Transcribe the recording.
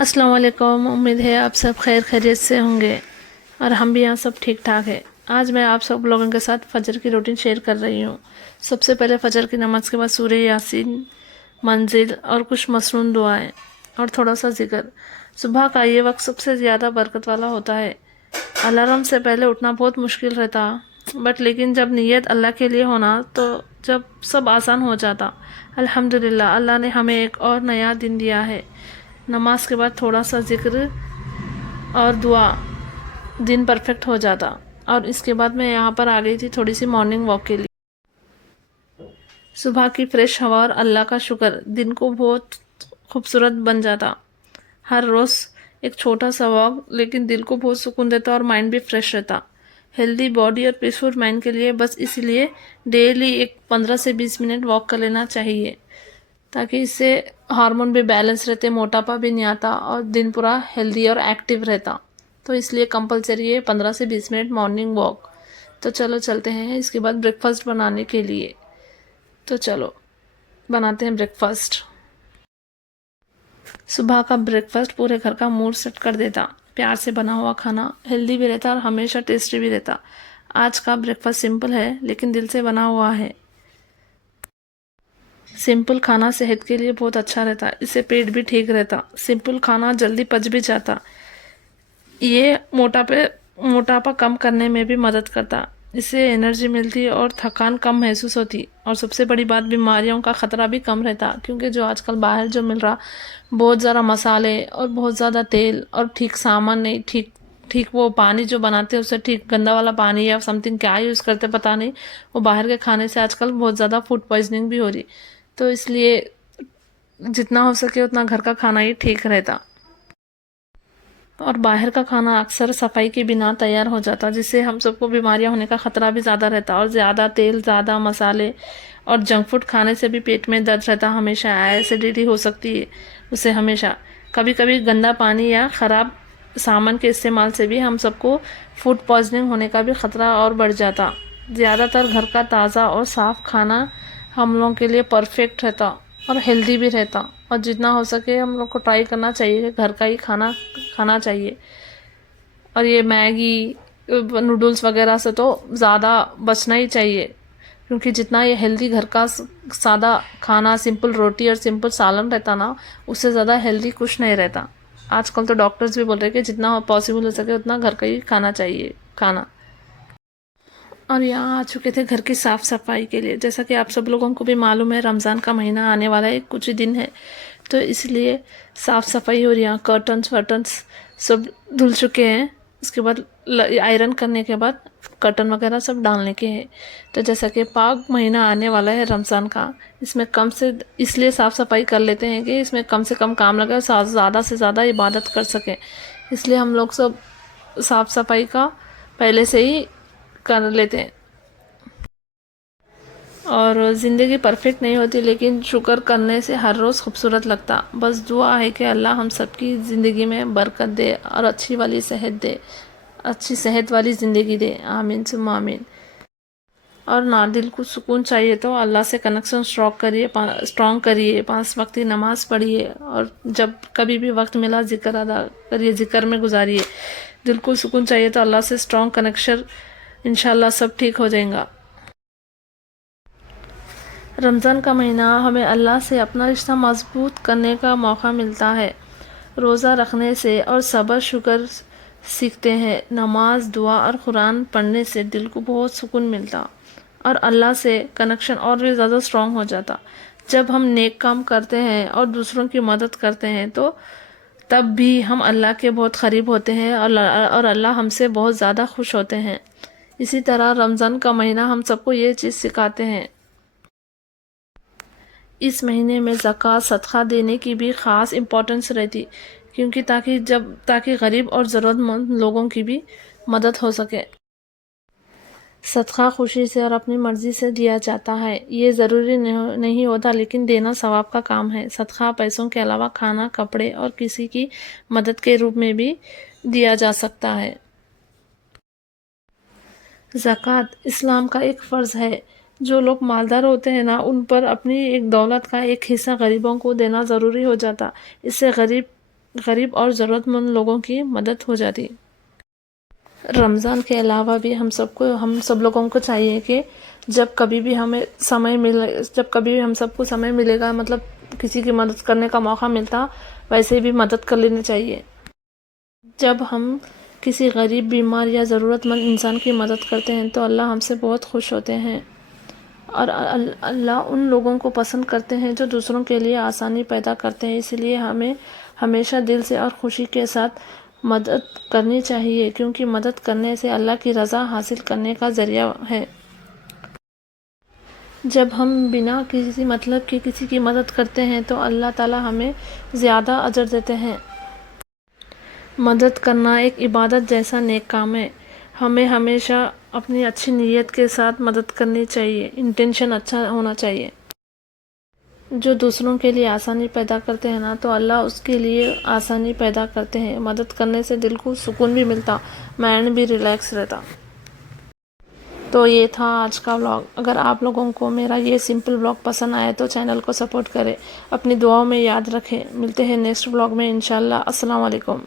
अस्सलाम वालेकुम। उम्मीद है आप सब खैर खैरियत से होंगे और हम भी यहाँ सब ठीक ठाक है। आज मैं आप सब लोगों के साथ फ़जर की रूटीन शेयर कर रही हूँ। सबसे पहले फ़जर की नमाज के बाद सूरह यासीन, मंजिल और कुछ मसनून दुआएं और थोड़ा सा जिक्र। सुबह का ये वक्त सबसे ज़्यादा बरकत वाला होता है। अलार्म से पहले उठना बहुत मुश्किल रहता, बट लेकिन जब नीयत अल्लाह के लिए होना तो जब सब आसान हो जाता। अल्हम्दुलिल्लाह, अल्लाह ने हमें एक और नया दिन दिया है। नमाज के बाद थोड़ा सा जिक्र और दुआ, दिन परफेक्ट हो जाता। और इसके बाद मैं यहाँ पर आ गई थी थोड़ी सी मॉर्निंग वॉक के लिए। सुबह की फ्रेश हवा और अल्लाह का शुक्र दिन को बहुत खूबसूरत बन जाता। हर रोज़ एक छोटा सा वॉक लेकिन दिल को बहुत सुकून देता और माइंड भी फ्रेश रहता। हेल्दी बॉडी और पीसफुल माइंड के लिए बस इसीलिए डेली एक 15 से 20 मिनट वॉक कर लेना चाहिए, ताकि इससे हार्मोन भी बैलेंस रहते, मोटापा भी नहीं आता और दिन पूरा हेल्दी और एक्टिव रहता। तो इसलिए कंपलसरी है 15 से 20 मिनट मॉर्निंग वॉक। तो चलो चलते हैं इसके बाद ब्रेकफास्ट बनाने के लिए। तो चलो बनाते हैं ब्रेकफास्ट। सुबह का ब्रेकफास्ट पूरे घर का मूड सेट कर देता। प्यार से बना हुआ खाना हेल्दी भी रहता और हमेशा टेस्टी भी रहता। आज का ब्रेकफास्ट सिंपल है लेकिन दिल से बना हुआ है। सिंपल खाना सेहत के लिए बहुत अच्छा रहता, इससे पेट भी ठीक रहता। सिंपल खाना जल्दी पच भी जाता। ये मोटापा कम करने में भी मदद करता। इससे एनर्जी मिलती और थकान कम महसूस होती। और सबसे बड़ी बात, बीमारियों का ख़तरा भी कम रहता, क्योंकि जो आजकल बाहर जो मिल रहा बहुत ज़्यादा मसाले और बहुत ज़्यादा तेल और ठीक सामान नहीं, ठीक वो पानी जो बनाते हैं उससे ठीक गंदा वाला पानी या समथिंग क्या यूज़ करते पता नहीं। वो बाहर के खाने से आजकल बहुत ज़्यादा फूड पॉइजनिंग भी हो रही। तो इसलिए जितना हो सके उतना घर का खाना ही ठीक रहता। और बाहर का खाना अक्सर सफाई के बिना तैयार हो जाता, जिससे हम सबको बीमारियां होने का ख़तरा भी ज़्यादा रहता। और ज़्यादा तेल, ज़्यादा मसाले और जंक फूड खाने से भी पेट में दर्द रहता, हमेशा एसिडिटी हो सकती है उससे हमेशा। कभी कभी गंदा पानी या ख़राब सामान के इस्तेमाल से भी हम सबको फूड पॉइजनिंग होने का भी ख़तरा और बढ़ जाता। ज़्यादातर घर का ताज़ा और साफ़ खाना हम लोगों के लिए परफेक्ट रहता और हेल्दी भी रहता। और जितना हो सके हम लोग को ट्राई करना चाहिए कि घर का ही खाना खाना चाहिए। और ये मैगी, नूडल्स वगैरह से तो ज़्यादा बचना ही चाहिए, क्योंकि जितना ये हेल्दी घर का सादा खाना, सिंपल रोटी और सिंपल सालन रहता ना, उससे ज़्यादा हेल्दी कुछ नहीं रहता। आजकल तो डॉक्टर्स भी बोल रहे हैं कि जितना पॉसिबल हो सके उतना घर का ही खाना चाहिए खाना। और यहाँ आ चुके थे घर की साफ़ सफाई के लिए। जैसा कि आप सब लोगों को भी मालूम है, रमज़ान का महीना आने वाला है, कुछ ही दिन है, तो इसलिए साफ़ सफाई हो रही है। कर्टन्स वर्टन्स सब धुल चुके हैं। उसके बाद आयरन करने के बाद कर्टन वगैरह सब डालने के हैं। तो जैसा कि पाक महीना आने वाला है रमज़ान का, इसमें कम से इसलिए साफ़ सफाई कर लेते हैं कि इसमें कम से कम काम लगे और ज़्यादा से ज़्यादा इबादत कर सकें। इसलिए हम लोग सब साफ़ सफाई का पहले से ही कर लेते हैं। और ज़िंदगी परफेक्ट नहीं होती, लेकिन शुक्र करने से हर रोज़ खूबसूरत लगता। बस दुआ है कि अल्लाह हम सबकी ज़िंदगी में बरकत दे और अच्छी वाली सेहत दे, अच्छी सेहत वाली ज़िंदगी दे। आमीन सुम्मा आमीन। और ना दिल को सुकून चाहिए तो अल्लाह से कनेक्शन स्ट्रॉन्ग करिए, 5 वक्त की नमाज़ पढ़िए और जब कभी भी वक्त मिला जिक्र अदा करिए, जिक्र में गुजारिए। दिल को सुकून चाहिए तो अल्लाह से स्ट्रॉन्ग कनेक्शन, इंशाल्लाह सब ठीक हो जाएगा। रमज़ान का महीना हमें अल्लाह से अपना रिश्ता मजबूत करने का मौका मिलता है। रोज़ा रखने से और सब्र शुक्र सीखते हैं। नमाज, दुआ और कुरान पढ़ने से दिल को बहुत सुकून मिलता और अल्लाह से कनेक्शन और भी ज़्यादा स्ट्रॉन्ग हो जाता। जब हम नेक काम करते हैं और दूसरों की मदद करते हैं तो तब भी हम अल्लाह के बहुत करीब होते हैं और अल्लाह हमसे बहुत ज़्यादा खुश होते हैं। इसी तरह रमज़ान का महीना हम सबको ये चीज़ सिखाते हैं। इस महीने में ज़कात, सदका देने की भी ख़ास इम्पोर्टेंस रहती, क्योंकि ताकि गरीब और ज़रूरतमंद लोगों की भी मदद हो सके। सदका खुशी से और अपनी मर्ज़ी से दिया जाता है। ये ज़रूरी नहीं होता, लेकिन देना सवाब का काम है। सदका पैसों के अलावा खाना, कपड़े और किसी की मदद के रूप में भी दिया जा सकता है। ज़कात इस्लाम का एक फ़र्ज़ है। जो लोग मालदार होते हैं ना, उन पर अपनी एक दौलत का एक हिस्सा गरीबों को देना ज़रूरी हो जाता। इससे गरीब غریب اور ضرورت مند لوگوں کی مدد ہو جاتی۔ رمضان کے علاوہ بھی ہم سب لوگوں کو چاہیے کہ جب کبھی بھی ہم سب کو سمے ملے گا، مطلب کسی کی مدد کرنے کا موقع ملتا، ویسے بھی مدد کر لینی چاہیے۔ جب ہم کسی غریب، بیمار یا ضرورت مند انسان کی مدد کرتے ہیں تو اللہ ہم سے بہت خوش ہوتے ہیں، اور اللہ ان لوگوں کو پسند کرتے ہیں جو دوسروں کے لیے آسانی پیدا کرتے ہیں۔ اس لیے ہمیں ہمیشہ دل سے اور خوشی کے ساتھ مدد کرنی چاہیے، کیونکہ مدد کرنے سے اللہ کی رضا حاصل کرنے کا ذریعہ ہے۔ جب ہم بنا کسی مطلب کے کسی کی مدد کرتے ہیں تو اللہ تعالیٰ ہمیں زیادہ اجر دیتے ہیں۔ مدد کرنا ایک عبادت جیسا نیک کام ہے۔ ہمیں ہمیشہ اپنی اچھی نیت کے ساتھ مدد کرنی چاہیے، انٹینشن اچھا ہونا چاہیے۔ جو دوسروں کے لیے آسانی پیدا کرتے ہیں نا، تو اللہ اس کے لیے آسانی پیدا کرتے ہیں۔ مدد کرنے سے دل کو سکون بھی ملتا، مائنڈ بھی ریلیکس رہتا۔ تو یہ تھا آج کا ولاگ۔ اگر آپ لوگوں کو میرا یہ سمپل ولاگ پسند آئے تو چینل کو سپورٹ کریں، اپنی دعاؤں میں یاد رکھیں۔ ملتے ہیں نیکسٹ ولاگ میں انشاءاللہ۔ السلام علیکم۔